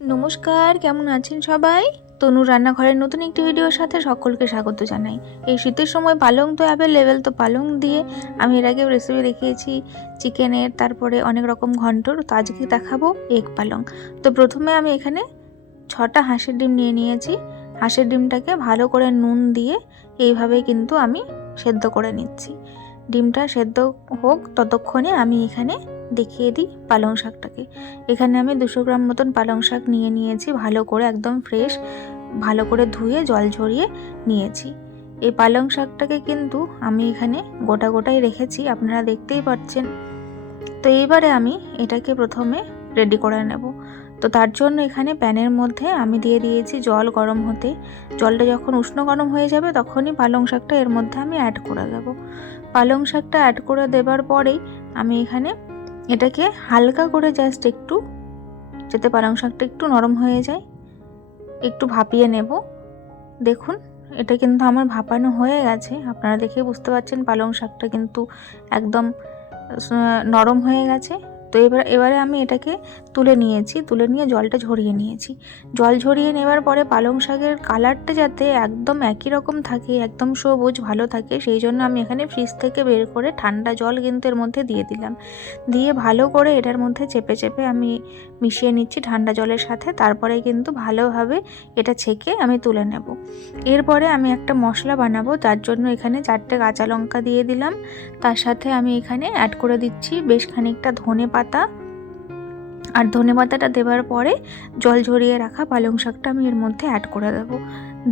নমস্কার, কেমন আছেন সবাই? তনু রান্নাঘরের নতুন একটি ভিডিওর সাথে সকলকে স্বাগত জানাই। এই শীতের সময় পালং তো অ্যাভেলেবেল তো পালং দিয়ে আমি এর আগেও রেসিপি দেখিয়েছি, চিকেনের, তারপরে অনেক রকম ঘন্টর, তো আজকে দেখাবো এগ পালং। তো প্রথমে আমি এখানে ছটা হাঁসের ডিম নিয়ে নিয়েছি। হাঁসের ডিমটাকে ভালো করে নুন দিয়ে এইভাবে কিন্তু আমি সেদ্ধ করে নিচ্ছি। ডিমটা সেদ্ধ হোক, ততক্ষণে আমি এখানে দেখিয়ে দিই পালং শাকটাকে। এখানে আমি দুশো গ্রাম মতন পালং শাক নিয়ে নিয়েছি, ভালো করে একদম ফ্রেশ, ভালো করে ধুয়ে, জল ঝরিয়ে নিয়েছি। এই পালং শাকটাকে কিন্তু আমি এখানে গোটা গোটাই রেখেছি, আপনারা দেখতেই পাচ্ছেন। তো এইবারে আমি এটাকে প্রথমে রেডি করে নেব। তো তার জন্য এখানে প্যানের মধ্যে আমি দিয়ে দিয়েছি জল গরম হতে। জলটা যখন উষ্ণ গরম হয়ে যাবে, তখনই পালং শাকটা এর মধ্যে আমি অ্যাড করে দেব। পালং শাকটা অ্যাড করে দেবার পরেই আমি এখানে এটাকে হালকা করে জাস্ট একটু, যাতে পালং শাকটা একটু নরম হয়ে যায়, একটু ভাপিয়ে নেব। দেখুন, এটা কিন্তু আমার ভাপানো হয়ে গেছে। আপনারা দেখে বুঝতে পারছেন পালং শাকটা কিন্তু একদম নরম হয়ে গেছে। তো এবার, এবারে আমি এটাকে তুলে নিয়েছি, তুলে নিয়ে জলটা ঝরিয়ে নিয়েছি। জল ঝরিয়ে নেওয়ার পরে পালং শাকের কালারটা যাতে একদম একই রকম থাকে, একদম সবুজ ভালো থাকে, সেই জন্য আমি এখানে ফ্রিজ থেকে বের করে ঠান্ডা জল কিন্তু এর মধ্যে দিয়ে দিলাম। দিয়ে ভালো করে এটার মধ্যে চেপে চেপে আমি মিশিয়ে নিচ্ছি ঠান্ডা জলের সাথে, তারপরে কিন্তু ভালোভাবে এটা ছেঁকে আমি তুলে নেব। এরপরে আমি একটা মশলা বানাবো, তার জন্য এখানে চারটে কাঁচা লঙ্কা দিয়ে দিলাম। তার সাথে আমি এখানে অ্যাড করে দিচ্ছি বেশ খানিকটা ধনে পাতা আর ধনে পাতাটা দেওয়ার পরে জল ঝরিয়ে রাখা পালং শাকটা আমি এর মধ্যে অ্যাড করে দেবো।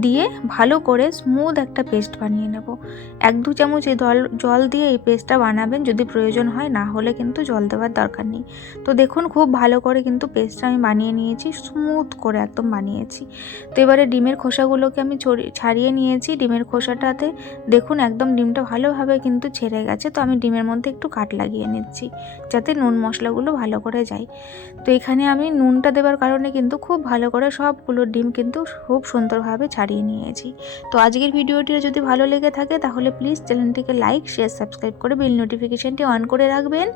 দিয়ে ভালো করে স্মুথ একটা পেস্ট বানিয়ে নেব। এক দু চামচ এই জল জল দিয়ে এই পেস্টটা বানাবেন যদি প্রয়োজন হয়, না হলে কিন্তু জল দেওয়ার দরকার নেই। তো দেখুন খুব ভালো করে কিন্তু পেস্টটা আমি বানিয়ে নিয়েছি স্মুথ করে একদম বানিয়েছি। তো এবারে ডিমের খোসাগুলোকে আমি ছাড়িয়ে নিয়েছি। ডিমের খোসাটাতে দেখুন একদম ডিমটা ভালোভাবে কিন্তু ছেড়ে গেছে। তো আমি ডিমের মধ্যে একটু কাট লাগিয়ে নিচ্ছি, যাতে নুন মশলাগুলো ভালো করে যায়। তো এখানে আমি নুনটা দেওয়ার কারণে কিন্তু খুব ভালো করে সবগুলো ডিম কিন্তু খুব সুন্দরভাবে ছাড়িয়ে নিয়েছি। তো আজকের ভিডিওটি যদি ভালো লেগে থাকে তাহলে প্লিজ চ্যানেলটিকে লাইক শেয়ার সাবস্ক্রাইব করে বিল নোটিফিকেশানটি অন করে রাখবেন।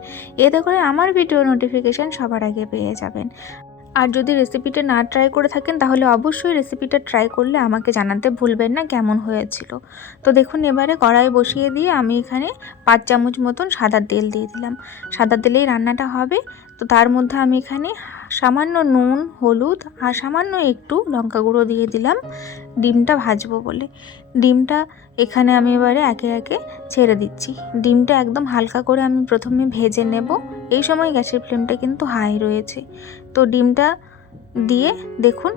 এতে করে আমার ভিডিও নোটিফিকেশান সবার আগে পেয়ে যাবেন। আর যদি রেসিপিটা না ট্রাই করে থাকেন, তাহলে অবশ্যই রেসিপিটা ট্রাই করলে আমাকে জানাতে ভুলবেন না কেমন হয়েছিল। তো দেখুন, এবারে কড়াই বসিয়ে দিয়ে আমি এখানে পাঁচ চামচ মতন সাদা তেল দিয়ে দিলাম। সাদা তেলেই রান্নাটা হবে। তো তার মধ্যে আমি এখানে সামান্য নুন, হলুদ আর সামান্য একটু লঙ্কা গুঁড়ো দিয়ে দিলাম। ডিমটা ভাজবো বলে। ডিমটা এখানে আমি এবারে একে একে ছেড়ে দিচ্ছি। ডিমটা একদম হালকা করে আমি প্রথমে ভেজে নেব। এই সময় গ্যাসের ফ্লেমটা কিন্তু হাই রয়েছে। তো ডিমটা দিয়ে দেখুন,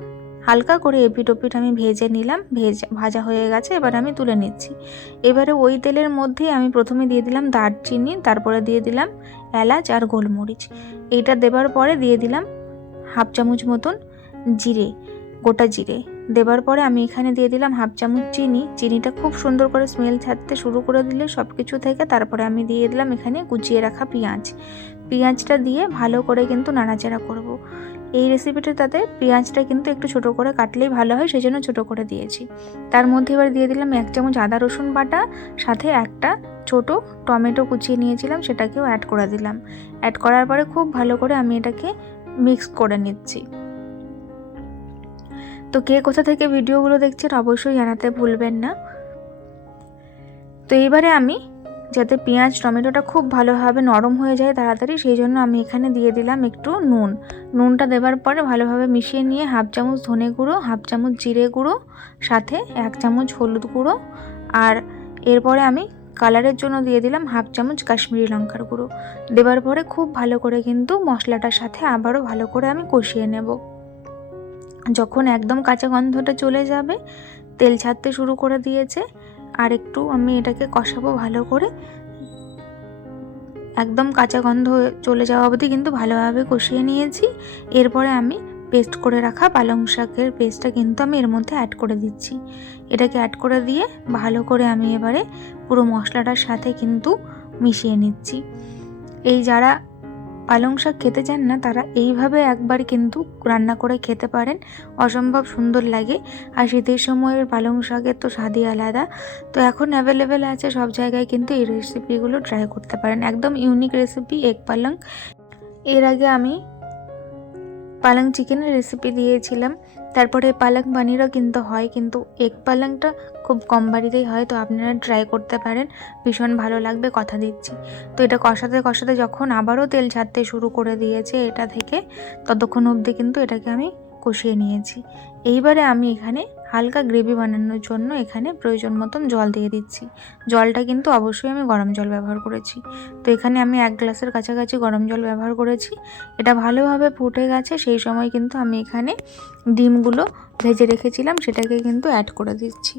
হালকা করে এপিট ওপিট আমি ভেজে নিলাম, ভেজে, ভাজা হয়ে গেছে, এবার আমি তুলে নিচ্ছি। এবারে ওই তেলের মধ্যেই আমি প্রথমে দিয়ে দিলাম দারচিনি, তারপরে দিয়ে দিলাম এলাচ আর গোলমরিচ। এইটা দেবার পরে দিয়ে দিলাম হাফ চামচ মতন জিরে, গোটা জিরে। দেবার পরে আমি এখানে দিয়ে দিলাম হাফ চামচ চিনি। চিনিটা খুব সুন্দর করে স্মেল ছাড়তে শুরু করে দিলে সব কিছু থেকে তারপরে আমি দিয়ে দিলাম এখানে কুচিয়ে রাখা পেঁয়াজ। পেঁয়াজটা দিয়ে ভালো করে কিন্তু নাড়াচাড়া করব। এই রেসিপিটাতে পেঁয়াজটা কিন্তু একটু ছোট করে কাটলেই ভালো হয় সেই জন্য ছোটো করে দিয়েছি। তার মধ্যে এবার দিয়ে দিলাম এক চামচ আদা রসুন বাটা, সাথে একটা ছোট টমেটো কুচিয়ে নিয়েছিলাম, সেটাকেও অ্যাড করে দিলাম। অ্যাড করার পরে খুব ভালো করে আমি এটাকে মিক্স করে নিচ্ছি। তো কে কোথা থেকে ভিডিওগুলো দেখছেন অবশ্যই জানাতে ভুলবেন না। তো এবারে আমি, যাতে পেঁয়াজ, টমেটোটা খুব ভালোভাবে নরম হয়ে যায় তাড়াতাড়ি, সেই জন্য আমি এখানে দিয়ে দিলাম একটু নুন। নুনটা দেওয়ার পরে ভালোভাবে মিশিয়ে নিয়ে হাফ চামচ ধনে গুঁড়ো, হাফ চামচ জিরে গুঁড়ো, সাথে এক চামচ হলুদ গুঁড়ো, আর এরপরে আমি কালারের জন্য দিয়ে দিলাম হাফ চামচ কাশ্মীরি লঙ্কার গুঁড়ো। দেওয়ার পরে খুব ভালো করে কিন্তু মশলাটার সাথে আবারও ভালো করে আমি কষিয়ে নেব। যখন একদম কাঁচা গন্ধটা চলে যাবে, তেল ছাড়তে শুরু করে দিয়েছে। আর একটু আমি এটাকে কষাবো ভালো করে। একদম কাঁচা গন্ধ চলে যাওয়া অবধি কিন্তু ভালোভাবে কষিয়ে নিয়েছি। এরপরে আমি পেস্ট করে রাখা পালং শাকের পেস্টটা কিন্তু আমি এর মধ্যে অ্যাড করে দিচ্ছি। এটাকে অ্যাড করে দিয়ে ভালো করে আমি এবারে পুরো মশলাটার সাথে কিন্তু মিশিয়ে নিচ্ছি। এই যারা পালং শাক খেতে চান না, তারা এইভাবে একবার কিন্তু রান্না করে খেতে পারেন। অসম্ভব সুন্দর লাগে। আর শীতের সময়ের পালং শাকের তো স্বাদই আলাদা। তো এখন অ্যাভেলেবেল আছে সব জায়গায় কিন্তু এই রেসিপিগুলো ট্রাই করতে পারেন। একদম ইউনিক রেসিপি এগ পালং। এর আগে আমি পালং চিকেনের রেসিপি দিয়েছিলাম। তারপরে পালং পানিরও কিন্তু হয়, কিন্তু এগ পালংটা খুব কম বাড়িতেই হয়, তো আপনারা ট্রাই করতে পারেন। ভীষণ ভালো লাগবে, কথা দিচ্ছি। তো এটা কষাতে কষাতে যখন আবারও তেল ছাড়তে শুরু করে দিয়েছে এটা থেকে, ততক্ষণ অবধি কিন্তু এটাকে আমি কষিয়ে নিয়েছি। এইবারে আমি এখানে হালকা গ্রেভি বানানোর জন্য এখানে প্রয়োজন মতন জল দিয়ে দিচ্ছি। জলটা কিন্তু অবশ্যই আমি গরম জল ব্যবহার করেছি। তো এখানে আমি এক গ্লাসের কাছাকাছি গরম জল ব্যবহার করেছি। এটা ভালোভাবে ফুটে গেছে, সেই সময় কিন্তু আমি এখানে ডিমগুলো ভেজে রেখেছিলাম সেটাকে কিন্তু অ্যাড করে দিচ্ছি।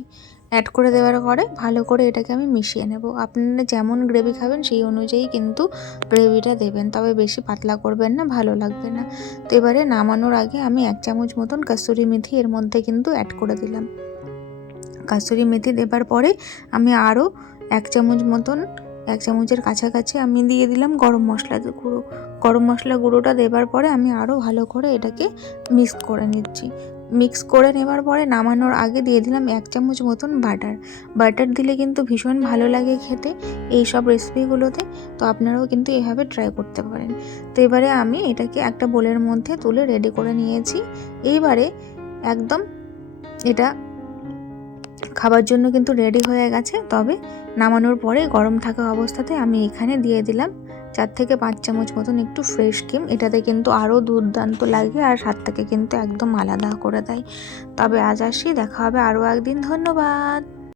অ্যাড করে দেওয়ার পরে ভালো করে এটাকে আমি মিশিয়ে নেব। আপনারা যেমন গ্রেভি খাবেন সেই অনুযায়ী কিন্তু গ্রেভিটা দেবেন। তবে বেশি পাতলা করবেন না, ভালো লাগবে না। তো এবারে নামানোর আগে আমি এক চামচ মতন কাস্তুরি মেথি এর মধ্যে কিন্তু অ্যাড করে দিলাম। কাস্তুরি মেথি দেবার পরে আমি আরও এক চামচ মতন, এক চামচের কাছাকাছি আমি দিয়ে দিলাম গরম মশলা গুঁড়ো। গরম মশলা গুঁড়োটা দেবার পরে আমি আরও ভালো করে এটাকে মিক্স করে নিচ্ছি। মিক্স করে নেবার পরে নামানোর আগে দিয়ে দিলাম এক চামচ মতন বাটার বাটার দিলে কিন্তু ভীষণ ভালো লাগে খেতে এই সব রেসিপিগুলোতে তো আপনারাও কিন্তু এভাবে ট্রাই করতে পারেন। তো এবারে আমি এটাকে একটা বোলের মধ্যে তুলে রেডি করে নিয়েছি। এইবারে একদম এটা খাবার জন্য কিন্তু রেডি হয়ে গেছে। তবে নামানোর পরে গরম থাকা অবস্থাতে আমি এখানে দিয়ে দিলাম চার থেকে পাঁচ চামচ মতন একটু ফ্রেশ ক্রিম এটাতে কিন্তু আরও দুর্দান্ত লাগে আর স্বাদটাকে কিন্তু একদম আলাদা করে দেয়। তবে আজ আসি, দেখা হবে আরও একদিন। ধন্যবাদ।